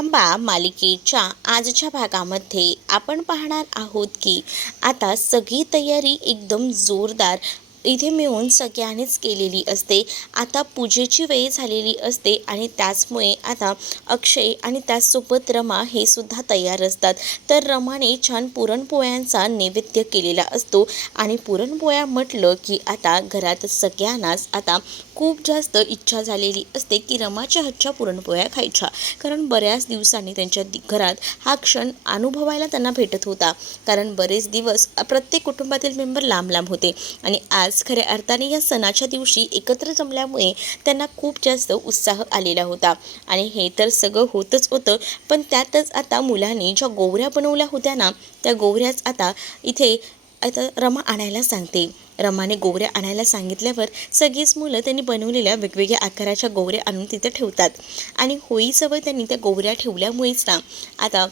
आंबा मालिकेच्या आजच्या भागामध्ये आपण पाहणार आहोत की आता सगळी तयारी एकदम जोरदार इथे मिळून सगळ्यांनीच केलेली असते. आता पूजेची वेळ झालेली असते आणि त्याचमुळे आता अक्षय आणि त्याचसोबत रमा हे सुद्धा तयार असतात. तर रमाने छान पुरणपोळ्यांचा नैवेद्य केलेला असतो आणि पुरणपोळ्या म्हटलं की आता घरात सगळ्यांनाच आता खूप जास्त इच्छा झालेली असते की रमाच्या हातच्या पुरणपोळ्या खायच्या. कारण बऱ्याच दिवसांनी त्यांच्या घरात हा क्षण अनुभवायला त्यांना भेटत होता. कारण बरेच दिवस प्रत्येक कुटुंबातील मेंबर लांब लांब होते आणि आज खऱ्या अर्थाने या सणाच्या दिवशी एकत्र जमल्यामुळे त्यांना खूप जास्त उत्साह आलेला होता. आणि हे तर सगळं होतच होतं, पण त्यातच आता मुलांनी ज्या गोवऱ्या बनवल्या होत्या ना, त्या गोवऱ्याच आता इथे आता रमा आणायला सांगते. रमाने गोवऱ्या आणायला सांगितल्यावर सगळीच मुलं त्यांनी बनवलेल्या वेगवेगळ्या आकाराच्या गोवऱ्या आणून तिथे ठेवतात. आणि होळीजवळ त्यांनी त्या गोवऱ्या ठेवल्यामुळेच ना आता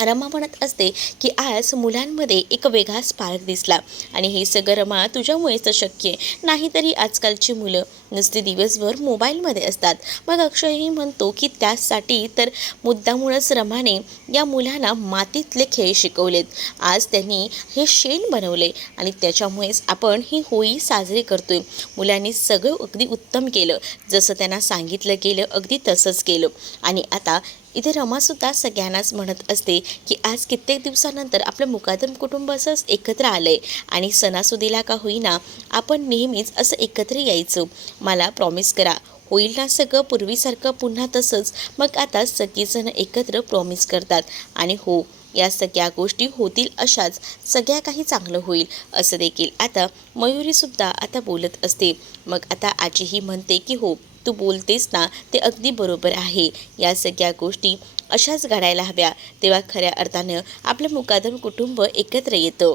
रमा म्हणत असते की आज मुलांमध्ये एक वेगळा स्पार्क दिसला आणि हे सगळं रमा तुझ्यामुळेच तर शक्य आहे. नाहीतरी आजकालची मुलं नुसते दिवसभर मोबाईलमध्ये असतात. मग अक्षयही म्हणतो की त्यासाठी तर मुद्दामुळंच रमाने या मुलांना मातीतले खेळ शिकवलेत. आज त्यांनी हे शेण बनवले आणि त्याच्यामुळेच आपण ही होळी साजरी करतोय. मुलांनी सगळं अगदी उत्तम केलं, जसं त्यांना सांगितलं गेलं अगदी तसंच केलं. आणि आता इथे रमासुद्धा सगळ्यांनाच म्हणत असते की आज कित्येक दिवसानंतर आपलं मुकादम कुटुंब असंच एकत्र आलंय आणि सणासुदीला का होईना आपण नेहमीच असं एकत्र यायचं. मला प्रॉमिस करा, होईल ना सगळं पूर्वीसारखं पुन्हा तसंच. मग आता सगळीजण एकत्र प्रॉमिस करतात आणि हो, या सगळ्या गोष्टी होतील अशाच, सगळ्या काही चांगलं होईल असं देखील आता मयुरीसुद्धा आता बोलत असते. मग आता आजीही म्हणते की हो, तू बोलतेस ना ते अगदी बरोबर आहे. या सगळ्या गोष्टी अशाच घडायला हव्या, तेव्हा खऱ्या अर्थानं आपलं मुकादम कुटुंब एकत्र येतं.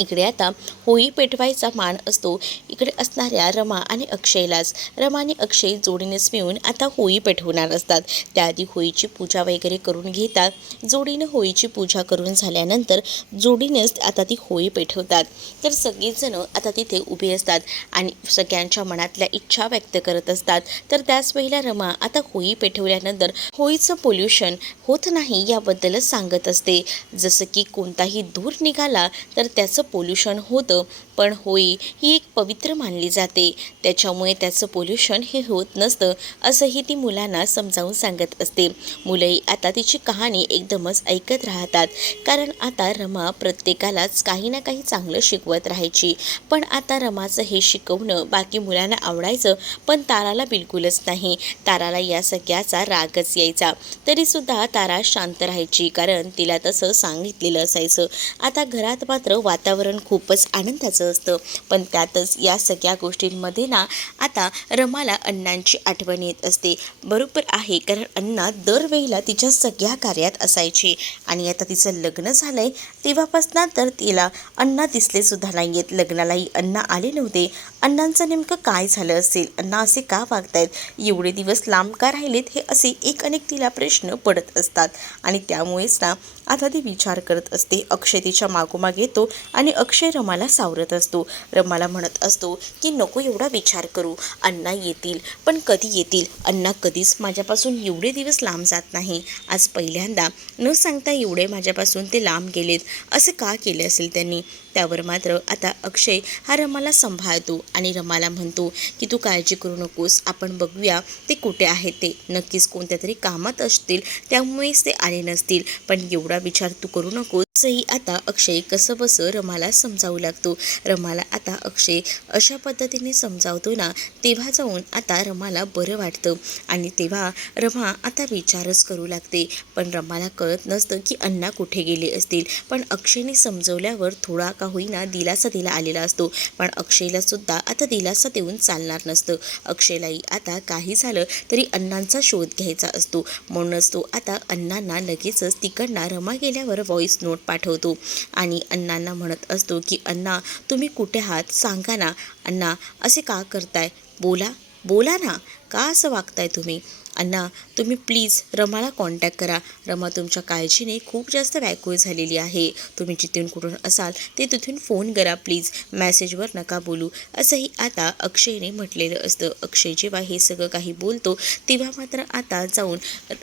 इकडे आता होळी पेटवायचा मान असतो इकडे असणाऱ्या रमा आणि अक्षयलाच. रमा आणि अक्षय जोडीनेच मिळून आता होळी पेटवणार असतात. त्याआधी होळीची पूजा वगैरे करून घेतात. जोडीनं होळीची पूजा करून झाल्यानंतर जोडीनेच आता ती होळी पेटवतात. तर सगळीजण आता तिथे उभे असतात आणि सगळ्यांच्या मनातल्या इच्छा व्यक्त करत असतात. तर त्याच वेळेला रमा आता होळी पेटवल्यानंतर होळीचं पोल्युशन होत नाही याबद्दलच सांगत असते. जसं की कोणताही धूर निघाला तर त्याचं पोल्युशन होतं, पण होळी ही एक पवित्र मानली जाते, त्याच्यामुळे त्याचं पोल्युशन हे होत नसतं असंही ती मुलांना समजावून सांगत असते. मुलंही आता तिची कहाणी एकदमच ऐकत राहतात. कारण आता रमा प्रत्येकालाच काही ना काही चांगलं शिकवत राहायची. पण आता रमाचं हे शिकवणं बाकी मुलांना आवडायचं, पण ताराला बिलकुलच नाही. ताराला या सगळ्याचा रागच यायचा. तरीसुद्धा तारा शांत राहायची, कारण तिला तसं सांगितलेलं असायचं. आता घरात मात्र वातावरण खूपच आनंदाचं असतं, पण त्यातच या सगळ्या गोष्टींमध्ये ना आता रमाला अण्णांची आठवण येत असते. बरोबर आहे, कारण अण्णा दरवेळेला तिच्या सगळ्या कार्यात असायचे आणि आता तिचं लग्न झालंय तेव्हापासून तर तिला अण्णा दिसले सुद्धा नाही आहेत. लग्नालाही अण्णा आले नव्हते. अण्णांचं नेमकं काय झालं असेल? अण्णा असे का वागतायत? एवढे दिवस लांब का राहिलेत? हे असे एक अनेक तिला प्रश्न पडत असतात आणि त्यामुळेच ना आता ती विचार करत असते. अक्षय तिच्या मागोमाग येतो आणि अक्षय रमाला सावरत असतो. रमाला म्हणत असतो की नको एवढा विचार करू, अण्णा येतील, पण कधी येतील? अण्णा कधीच माझ्यापासून एवढे दिवस लांब जात नाही. आज पहिल्यांदा न सांगता एवढे माझ्यापासून ते लांब गेलेत. असे का केले असेल त्यांनी? त्यावर मात्र आता अक्षय हा रमाला सांभाळतो आणि रमाला म्हणतो की तू काळजी करू नकोस, आपण बघूया ते कुठे आहेत. ते नक्कीच कोणत्या तरी कामात असतील, त्यामुळेच ते आले नसतील, पण एवढा विचार तू करू नकोस. असंही आता अक्षय कसं बसं रमाला समजावू लागतो. रमाला आता अक्षय अशा पद्धतीने समजावतो ना, तेव्हा जाऊन आता रमाला बरं वाटतं आणि तेव्हा रमा आता विचारच करू लागते. पण रमाला कळत नसतं की अण्णा कुठे गेले असतील. पण अक्षयने समजवल्यावर थोडा का होईना दिलासा तिला आलेला असतो. पण अक्षयला सुद्धा आता दिलासा देऊन चालणार नसतं. अक्षयलाही आता काही झालं तरी अण्णांचा शोध घ्यायचा असतो. म्हणूनच तो आता अण्णांना लगेचच तिकडनं रमा गेल्यावर व्हॉइस नोट पाठवतो आणि अण्णांना म्हणत असतो की अण्णा तुम्ही कुठे आहात सांगा ना. अण्णा असे का करताय? बोला बोला ना, का असं वागताय तुम्ही? अण्णा तुम्ही प्लीज रमाला कॉन्टॅक्ट करा. रमा तुमच्या काळजीने खूप जास्त व्याकुळ झालेली आहे. तुम्ही जिथून कुठून असाल ते तिथून फोन करा प्लीज, मेसेजवर नका बोलू, असंही आता अक्षयने म्हटलेलं असतं. अक्षय जेव्हा हे सगळं काही बोलतो तेव्हा मात्र आता जाऊन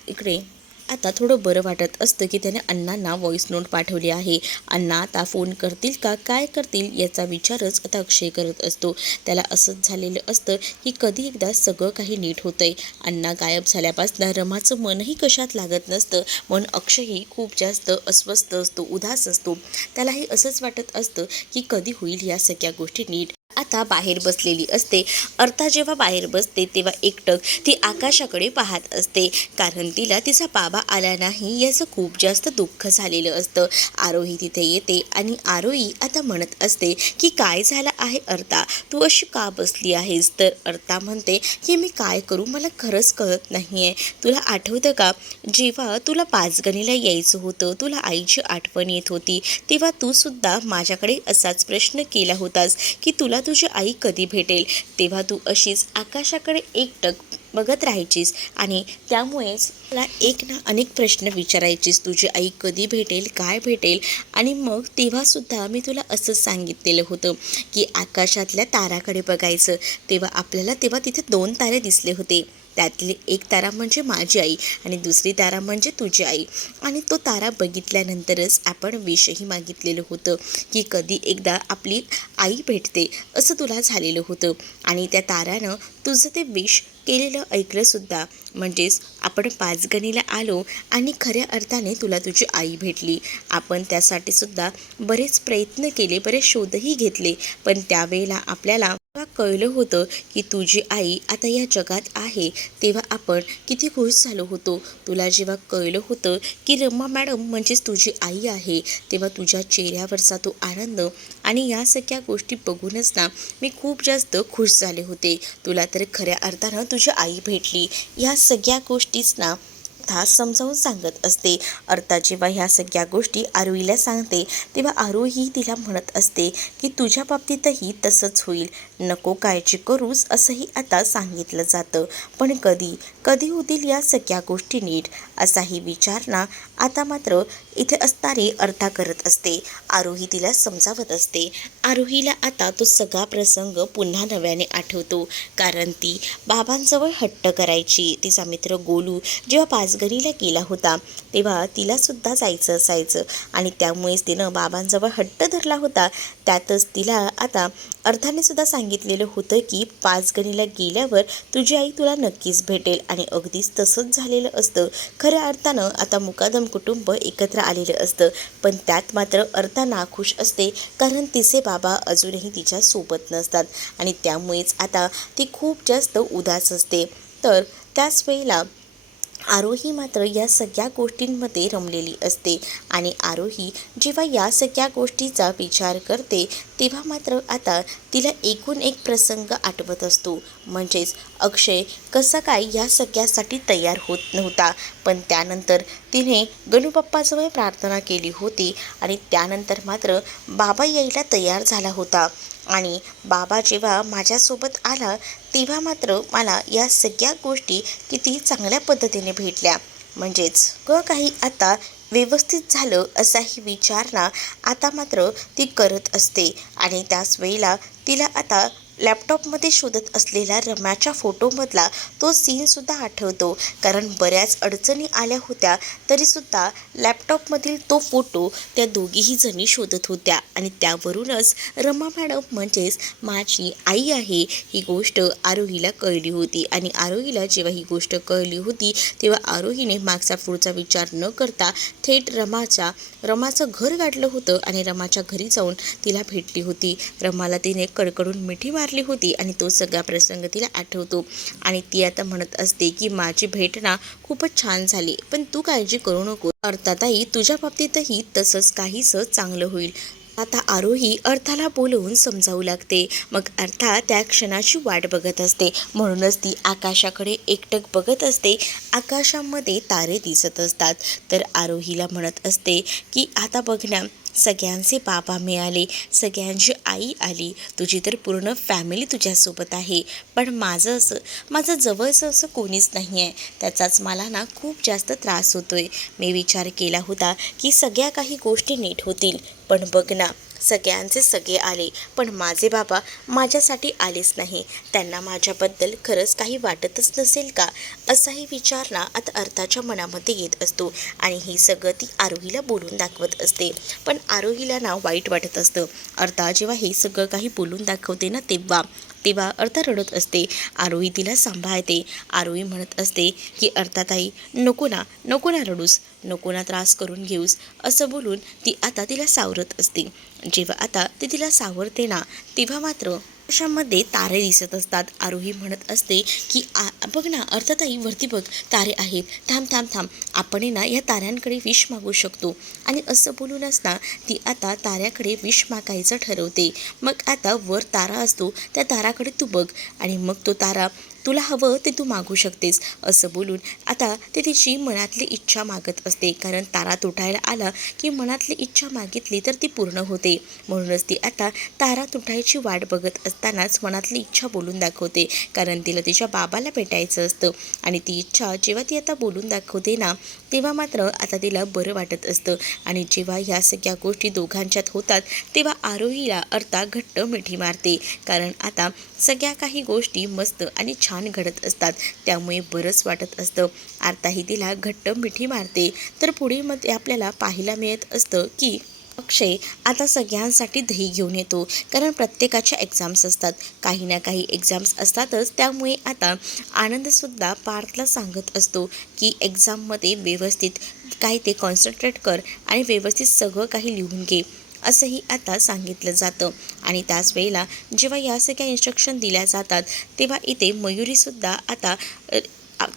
इकडे आता थोडं बरं वाटत असतं की त्याने अण्णांना व्हॉइस नोट पाठवली आहे. अण्णा आता फोन करतील का काय करतील याचा विचारच आता अक्षय करत असतो. त्याला असंच झालेलं असतं की कधी एकदा सगळं काही नीट होतंय. अण्णा गायब झाल्यापासून रमाचं मनही कशात लागत नसतं, म्हणून अक्षयही खूप जास्त अस्वस्थ असतो, उदास असतो. त्यालाही असंच वाटत असतं की कधी होईल या सगळ्या गोष्टी नीट. आता बाहेर बसलेली असते. अर्था जेव्हा बाहेर बसते तेव्हा एकटक ती आकाशाकडे पाहत असते, कारण तिला तिचा बाबा आला नाही याचं खूप जास्त दुःख झालेलं असतं. आरोही तिथे येते आणि आरोही आता म्हणत असते की काय झालं आहे अर्था, तू अशी का बसली आहेस? तर अर्था म्हणते की मी काय करू, मला खरंच कळत नाही आहे. तुला आठवतं का जेव्हा तुला पाचगणीला यायचं होतं, तुला आईची आठवण येत होती, तेव्हा तू सुद्धा माझ्याकडे असाच प्रश्न केला होतास की तुला तुझी आई कधी भेटेल. तेव्हा तू अशीच आकाशाकडे एकटक बघत राहायचीस आणि त्यामुळेच मला एक ना अनेक प्रश्न विचारायचीस, तुझी आई कधी भेटेल, काय भेटेल. आणि मग तेव्हासुद्धा मी तुला असंच सांगितलेलं होतं की आकाशातल्या ताराकडे बघायचं. तेव्हा तिथे 2 तारे दिसले होते. त्यातली एक तारा म्हणजे माझी आई आणि दुसरी तारा म्हणजे तुझी आई. आणि तो तारा बघितल्यानंतरच आपण विषही मागितलेलं होतं की कधी एकदा आपली आई भेटते, असं तुला झालेलं होतं. आणि त्या तारानं तुझं ते विश केलेलं ऐकलंसुद्धा. म्हणजेच आपण पाचगणीला आलो आणि खऱ्या अर्थाने तुला तुझी आई भेटली. आपण त्यासाठी सुद्धा बरेच प्रयत्न केले, बरेच शोधही घेतले, पण त्यावेळेला आपल्याला कळलं होतं की तुझी आई आता या जगात आहे. तेव्हा आपण किती खुश झालो होतो. तुला जेव्हा कळलं होतं की रमा मॅडम म्हणजेच तुझी आई आहे, तेव्हा तुझ्या चेहऱ्यावरचा तो आनंद आणि या सगळ्या गोष्टी बघूनच ना मी खूप जास्त खुश झाले होते. तुला तर खऱ्या अर्थानं तुझी आई भेटली. या सगळ्या गोष्टीच ना अर्था समजावून सांगत असते. अर्था जेव्हा ह्या सगळ्या गोष्टी आरोहीला सांगते तेव्हा आरोही तिला म्हणत असते की तुझ्या बाबतीतही तसंच होईल, नको काळजी करूस, असंही आता सांगितलं जातं. पण कधी होतील या सगळ्या गोष्टी नीट, असाही विचार ना आता मात्र इथे असणारी अर्था करत असते. आरोही तिला समजावत असते. आरोहीला आता तो सगळा प्रसंग पुन्हा नव्याने आठवतो, कारण ती बाबांजवळ हट्ट करायची. तिचा मित्र गोलू जेव्हा पाचगणीला गेला होता तेव्हा तिलासुद्धा जायचं असायचं आणि त्यामुळेच तिनं बाबांजवळ हट्ट धरला होता. त्यातच तिला आता अर्थाने सुद्धा सांगितलेलं होतं की पाचगणीला गेल्यावर तुझी आई तुला नक्कीच भेटेल. आणि अगदीच तसंच झालेलं असतं. खऱ्या अर्थानं आता मुकादम कुटुंब एकत्र आलेलं असतं, पण त्यात मात्र अर्था नाखुश असते, कारण तिचे बाबा अजूनही तिच्या सोबत नसतात आणि त्यामुळेच आता ती खूप जास्त उदास असते. तर त्याच वेळेला आरोही मात्र या सगळ्या गोष्टींमध्ये रमलेली असते. आणि आरोही जेव्हा या सगळ्या गोष्टीचा विचार करते तेव्हा मात्र आता तिला एकूण एक प्रसंग आठवत असतो. म्हणजेच अक्षय कसा काय या सगळ्यासाठी तयार होत नव्हता, पण त्यानंतर तिने गणूबाप्पाजवळ प्रार्थना केली होती आणि त्यानंतर मात्र बाबा यायला तयार झाला होता. आणि बाबा जेव्हा माझ्यासोबत आला तेव्हा मात्र मला या सगळ्या गोष्टी किती चांगल्या पद्धतीने भेटल्या. म्हणजेच काही आता व्यवस्थित झालं असाही विचार ना आता मात्र ती करत असते. आणि त्याच वेळेला तिला आता लॅपटॉपमध्ये शोधत असलेल्या रम्याच्या फोटोमधला तो सीनसुद्धा आठवतो, कारण बऱ्याच अडचणी आल्या होत्या तरीसुद्धा लॅपटॉपमधील तो फोटो त्या दोघीही जणी शोधत होत्या. आणि त्यावरूनच रमा मॅडम म्हणजेच माझी आई आहे ही गोष्ट आरोहीला कळली होती. आणि आरोहीला जेव्हा ही गोष्ट कळली होती तेव्हा आरोहीने मागचा पुढचा विचार न करता थेट रमाचं घर गाठलं होतं आणि रमाच्या घरी जाऊन तिला भेटली होती. रमाला तिने कडकडून मिठी मारली होती आणि तो सगळा प्रसंग तिला आठवतो. आणि ती आता म्हणत असते की माझी भेट ना खूपच छान झाली, पण तू काळजी करू नको, अर्थातही तुझ्या बाबतीतही तसंच काहीसं चांगलं होईल. आता आरोही अर्थाला बोलवून समजावू लागते. मग अर्था त्या क्षणाची वाट बघत असते, म्हणूनच ती आकाशाकडे एकटक बघत असते. आकाशामध्ये तारे दिसत असतात. तर आरोहीला म्हणत असते की आता बघ ना, सगळ्यांचे बाबा मिळाले, सगळ्यांची आई आली, तुझी तर पूर्ण फॅमिली तुझ्यासोबत आहे, पण माझं जवळचं असं कोणीच नाही आहे. त्याचाच मला ना खूप जास्त त्रास होतोय. मी विचार केला होता की सगळ्या काही गोष्टी नीट होतील, पण बघ ना सगळ्यांचे सगळे आले, पण माझे बाबा माझ्यासाठी आलेच नाही. त्यांना माझ्याबद्दल खरंच काही वाटतच नसेल का, असाही विचार ना आता अर्थाच्या मनामध्ये येत असतो. आणि हे सगळं ती आरोहीला बोलून दाखवत असते. पण आरोहीला ना वाईट वाटत असतं. अर्था जेव्हा हे सगळं काही बोलून दाखवते ना तेव्हा तेव्हा अर्था रडत असते. आरोही तिला सांभाळते. आरोही म्हणत असते की अर्थाताई, नको ना रडूस, नको ना त्रास करून घेऊस, असं बोलून ती आता तिला सावरत असते. जेव्हा आता ती तिला सावरते ना तेव्हा मात्र आकाशामध्ये तारे दिसत असतात. आरोही म्हणत असते की बघ ना अर्थाताई, वरती बघ तारे आहेत. थांब थांब थांब, आपण ना या ताऱ्यांकडे विष मागू शकतो. आणि असं बोलूनच ना ती आता ताऱ्याकडे विष मागायचं ठरवते. मग आता वर तारा असतो, त्या ताराकडे तू बघ आणि मग तो तारा तुला हवं ते तू मागू शकतेस, असं बोलून आता ते तिची मनातली इच्छा मागत असते. कारण तारा तुटायला आला की मनातली इच्छा मागितली तर ती पूर्ण होते. म्हणूनच ती आता तारा तुटायची वाट बघत असतानाच मनातली इच्छा बोलून दाखवते. कारण तिला तिच्या बाबाला भेटायचं असतं. आणि ती इच्छा जेव्हा ती आता बोलून दाखवते ना तेव्हा मात्र आता तिला बरं वाटत असतं. आणि जेव्हा ह्या सगळ्या गोष्टी दोघांच्यात होतात तेव्हा आरोहीला अर्था घट्ट मिठी मारते. कारण आता सगळ्या काही गोष्टी मस्त आणि छान घडत असतात, त्यामुळे बरंच वाटत असतं. आरताही तिला घट्ट मिठी मारते. तर पुढे मध्ये आपल्याला पाहायला मिळत असतं की अक्षय आता सगळ्यांसाठी दही घेऊन येतो. कारण प्रत्येकाच्या एक्झाम्स असतात, काही ना काही एक्झाम्स असतातच. त्यामुळे आता आनंदसुद्धा पार्थला सांगत असतो की एक्झाममध्ये व्यवस्थित काय ते कॉन्सन्ट्रेट कर आणि व्यवस्थित सगळं काही लिहून घे, असंही आता सांगितलं जातं. आणि त्याच वेळेला जेव्हा या सगळ्या इन्स्ट्रक्शन दिल्या जातात तेव्हा इथे मयुरीसुद्धा आता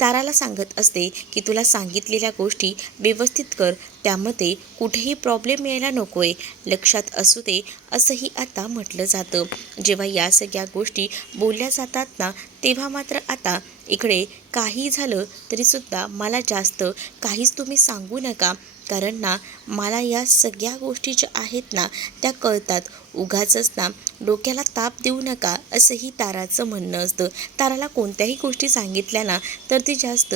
ताराला सांगत असते की तुला सांगितलेल्या गोष्टी व्यवस्थित कर, त्यामध्ये कुठेही प्रॉब्लेम यायला नको आहे, लक्षात असू दे, असंही आता म्हटलं जातं. जेव्हा या सगळ्या गोष्टी बोलल्या जातात ना तेव्हा मात्र आता इकडे काही झालं तरीसुद्धा मला जास्त काहीच तुम्ही सांगू नका. कारण ना मला या सगळ्या गोष्टी ज्या आहेत ना त्या कळतात. उगाचच ना डोक्याला ताप देऊ नका, असंही ताराचं म्हणणं असतं. ताराला कोणत्याही गोष्टी सांगितल्या ना तर ती जास्त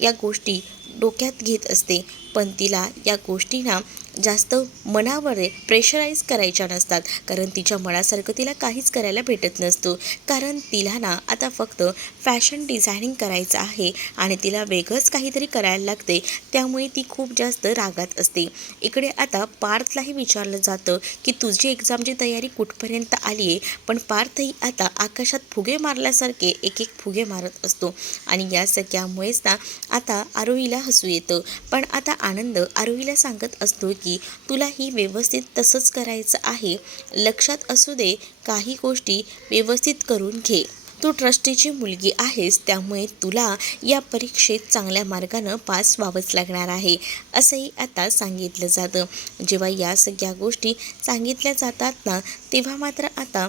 या गोष्टी डोक्यात घेत असते. पण तिला या गोष्टी ना जास्त मनावर प्रेशराईज करायच्या नसतात. कारण तिच्या मनासारखं तिला काहीच करायला भेटत नसतं. कारण तिला ना आता फक्त फॅशन डिझायनिंग करायचं आहे आणि तिला वेगळंच काहीतरी करायला लागते. त्यामुळे ती खूप जास्त रागात असते. इकडे आता पार्थलाही विचारलं जातं की तुझी एक्झामची तयारी कुठपर्यंत आली आहे. पण पार्थही आता आकाशात फुगे मारल्यासारखे एक एक फुगे मारत असतो. आणि या सगळ्यामुळेच ना आता आरोहीला हसू येतं. पण आता आनंद आरोहीला सांगत असतो की तुलाही व्यवस्थित तसंच करायचं आहे, लक्षात असू दे, काही गोष्टी व्यवस्थित करून घे. तू ट्रस्टीची मुलगी आहेस, त्यामुळे तुला या परीक्षेत चांगल्या मार्गानं पास व्हावंच लागणार आहे, असंही आता सांगितलं जातं. जेव्हा या सगळ्या गोष्टी सांगितल्या जातात ना तेव्हा मात्र आता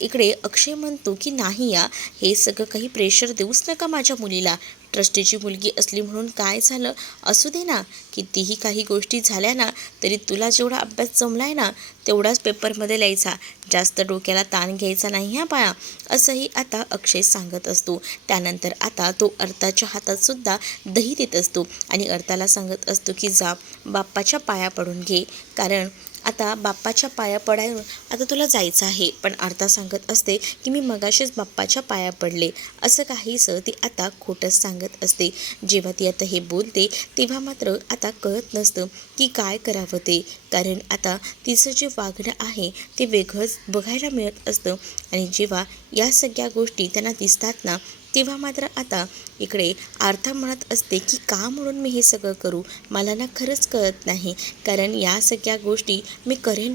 इकडे अक्षय म्हणतो की नाही या, हे सगळं काही प्रेशर देऊच नका माझ्या मुलीला. ट्रस्टीची मुलगी असली म्हणून काय झालं, असू दे ना, कितीही काही गोष्टी झाल्या ना तरी तुला जेवढा अभ्यास जमलाय ना तेवढाच पेपरमध्ये लिहायचा, जास्त डोक्याला ताण घ्यायचा नाही ह्या बाळा, असंही आता अक्षय सांगत असतो. त्यानंतर आता तो अर्थाच्या हातात सुद्धा दही देत असतो आणि अर्थाला सांगत असतो की जा बाप्पाच्या पाया पडून घे. कारण आता बाप्पाच्या पाया पडायला आता तुला जायचं आहे. पण अर्था सांगत असते की मी मगाशीच बाप्पाच्या पाया पडले, असं काहीसं ती आता खोटंच सांगत असते. जेव्हा ती आता हे बोलते तेव्हा मात्र आता कळत नसतं की काय करावं ते. कारण आता तिचं जे वागणं आहे ते वेगळंच बघायला मिळत असतं. आणि जेव्हा या सगळ्या गोष्टी त्यांना दिसतात ना तेव्हा मात्र आता इकडे अर्था म्हणत असते की का म्हणून मी हे सगळं करू, मला ना खरंच कळत नाही. कारण या सगळ्या गोष्टी मी करेन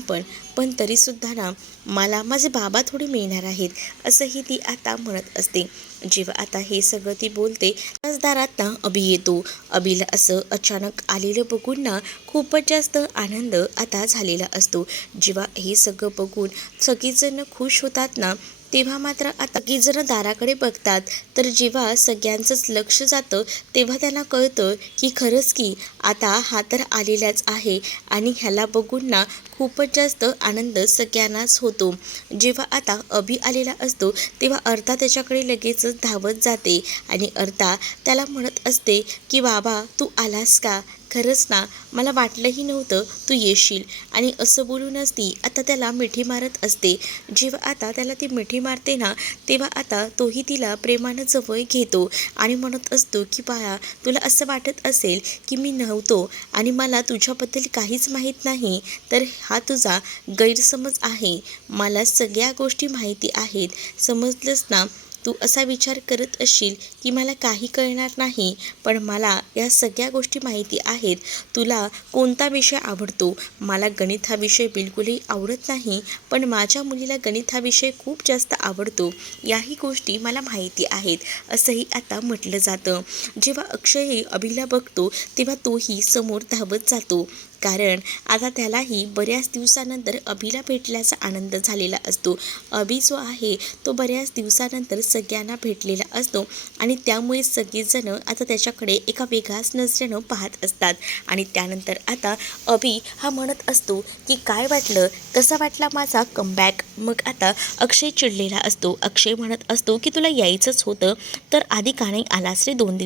पण तरीसुद्धा ना मला माझे बाबा थोडे मिळणार आहेत, असंही ती आता म्हणत असते. जेव्हा आता हे सगळं ती बोलते त्याच दारात ना अभि येतो. अभिला असं अचानक आलेलं बघून ना खूपच जास्त आनंद आता झालेला असतो. जेव्हा हे सगळं बघून सगळीजण खुश होतात ना तेव्हा मात्र आता की जण दाराकडे बघतात. तर जेव्हा सगळ्यांचंच लक्ष जातं तेव्हा त्यांना कळतं की खरंच की आता हा तर आलेलाच आहे आणि ह्याला बघून ना खूपच जास्त आनंद सगळ्यांनाच होतो. जेव्हा आता अभि आलेला असतो तेव्हा अर्था त्याच्याकडे लगेचच धावत जाते आणि अर्था त्याला म्हणत असते की बाबा तू आलास का? खरंच ना, मला वाटलंही नव्हतं तू येशील. आणि असं बोलूनच ती आता त्याला मिठी मारत असते. जेव्हा आता त्याला ती मिठी मारते ना, तेव्हा आता तोही तिला प्रेमानं जवळ घेतो आणि म्हणत असतो की बाळा, तुला असं वाटत असेल की मी नव्हतो आणि मला तुझ्याबद्दल काहीच माहीत नाही, तर हा तुझा गैरसमज आहे. मला सगळ्या गोष्टी माहिती आहेत, समजलंस ना? तू असा विचार करत असशील की मला काही कळणार नाही, पण मला या सगळ्या गोष्टी माहिती आहेत. तुला कोणता विषय आवडतो? मला गणित हा विषय बिलकुलही आवडत नाही, पण माझ्या मुलीला गणित हा विषय खूप जास्त आवडतो. याही गोष्टी मला माहिती आहेत, असंही आता म्हटलं जातं. जेव्हा अक्षयही अभिला बघतो तेव्हा तोही समोर धावत जातो, कारण आता त्यालाही बऱ्याच दिवसानंतर अभिला भेटल्याचा आनंद झालेला असतो. अभि जो आहे तो बऱ्याच दिवसानंतर सगळ्यांना भेटलेला असतो आणि त्यामुळे सगळेजण आता त्याच्याकडे एका वेगळ्याच नजरेनं पाहत असतात. आणि त्यानंतर आता अभि हा म्हणत असतो की काय वाटलं, कसा वाटला माझा कमबॅक? मग आता अक्षय चिडलेला असतो. अक्षय म्हणत असतो की तुला यायचंच होतं तर आधी का नाही आलास रे? 2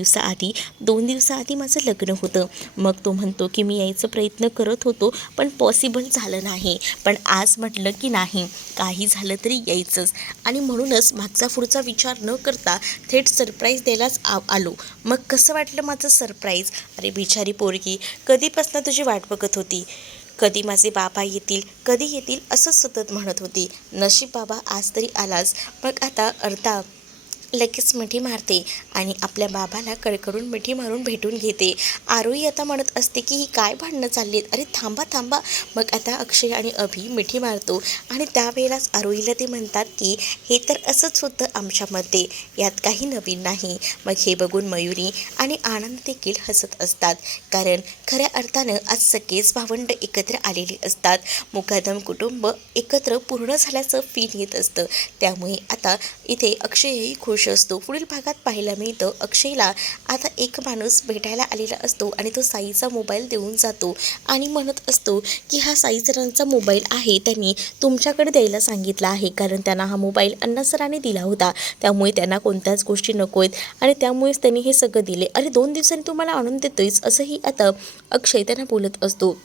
दिवसाआधी माझं लग्न होतं. मग तो म्हणतो की मी यायचा प्रयत्न करत होतो पण पॉसिबल झालं नाही, पण आज म्हटलं की नाही, काही झालं तरी यायचंच. आणि म्हणूनच मागचा पुढचा विचार न करता थेट सरप्राईज द्यायलाच आलो. मग कसं वाटलं माझं सरप्राईज? अरे बिचारी पोरगी, कधीपासून तुझी वाट बघत होती, कधी माझे बाबा येतील, कधी येतील असंच सतत म्हणत होती. नशीब बाबा आज तरी आलास. मग आता अर्था लगेच मिठी मारते आणि आपल्या बाबाला कडकडून मिठी मारून भेटून घेते. आरोही आता म्हणत असते की ही काय भांडणं चालली आहेत, अरे थांबा थांबा. मग आता अक्षय आणि अभि मिठी मारतो आणि त्यावेळेलाच आरोहीला ते म्हणतात की हे तर असंच होतं आमच्यामध्ये, यात काही नवीन नाही. मग हे बघून मयुरी आणि आनंद देखील हसत असतात, कारण खऱ्या अर्थानं आज सगळेच भावंड एकत्र आलेले असतात. मुकादम कुटुंब एकत्र पूर्ण झाल्याचं फील येत असतं. त्यामुळे आता इथे अक्षयही खुश असतो. पुढील भागात पाहायला मिळतं अक्षयला आता एक माणूस भेटायला आलेला असतो आणि तो साईचा मोबाईल देऊन जातो आणि म्हणत असतो की हा साई सरांचा मोबाईल आहे, त्यांनी तुमच्याकडे द्यायला सांगितला आहे, कारण त्यांना हा मोबाईल अण्णा सरांनी दिला होता, त्यामुळे त्यांना कोणत्याच गोष्टी नको आहेत आणि त्यामुळेच त्यांनी हे सगळं दिले. अरे 2 दिवसांनी तुम्हाला आणून देतोयच, असंही आता अक्षय त्यांना बोलत असतो.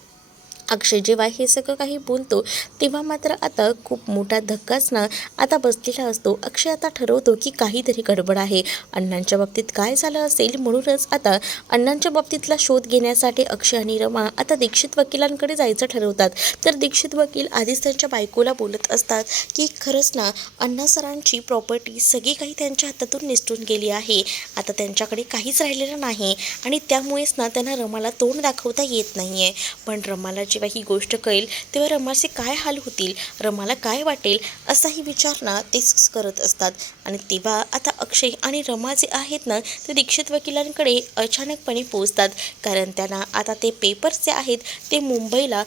अक्षय जेव्हा हे सगळं काही बोलतो तेव्हा मात्र आता खूप मोठा धक्काच ना आता बसलेला असतो. अक्षय आता ठरवतो की काहीतरी गडबड आहे, अण्णांच्या बाबतीत काय झालं असेल. म्हणूनच आता अण्णांच्या बाबतीतला शोध घेण्यासाठी अक्षय आणि रमा आता दीक्षित वकिलांकडे जायचं ठरवतात. तर दीक्षित वकील आधीच त्यांच्या बायकोला बोलत असतात की खरंच ना अण्णा सरांची प्रॉपर्टी सगळी काही त्यांच्या हातातून निसटून गेली आहे, आता त्यांच्याकडे काहीच राहिलेलं नाही आणि त्यामुळेच ना त्यांना रमाला तोंड दाखवता येत नाही आहे. पण रमाला जेव्हा ही गोष्ट कळेल तेव्हा रमाचे काय हाल होतील, रमाला काय वाटेल, असाही विचार ना तेच करत असतात. आणि तेव्हा आता अक्षय आणि रमा जे आहेत ना ते दीक्षित वकिलांकडे अचानकपणे पोहोचतात, कारण त्यांना आता ते पेपर्स जे आहेत ते मुंबईला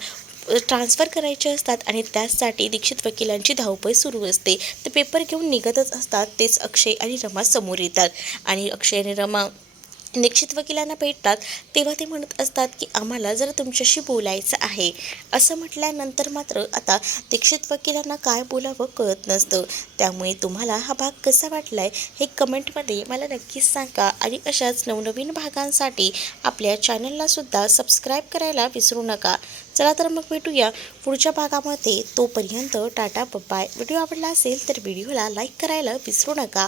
ट्रान्सफर करायचे असतात आणि त्यासाठी दीक्षित वकिलांची धावपळ सुरू असते. ते पेपर घेऊन निघतच असतात, तेच अक्षय आणि रमा समोर येतात आणि अक्षय आणि रमा दीक्षित वकिलांना भेटतात. तेव्हा ते म्हणत असतात की आम्हाला जरा तुमच्याशी बोलायचं आहे. असं म्हटल्यानंतर मात्र आता दीक्षित वकिलांना काय बोलावं कळत नसतं. त्यामुळे तुम्हाला हा भाग कसा वाटला आहे हे कमेंटमध्ये मला नक्कीच सांगा आणि अशाच नवनवीन भागांसाठी आपल्या चॅनललासुद्धा सबस्क्राईब करायला विसरू नका. चला तर मग भेटूया पुढच्या भागामध्ये. तोपर्यंत टाटा बाय. व्हिडिओ आवडला असेल तर व्हिडिओला लाईक करायला विसरू नका.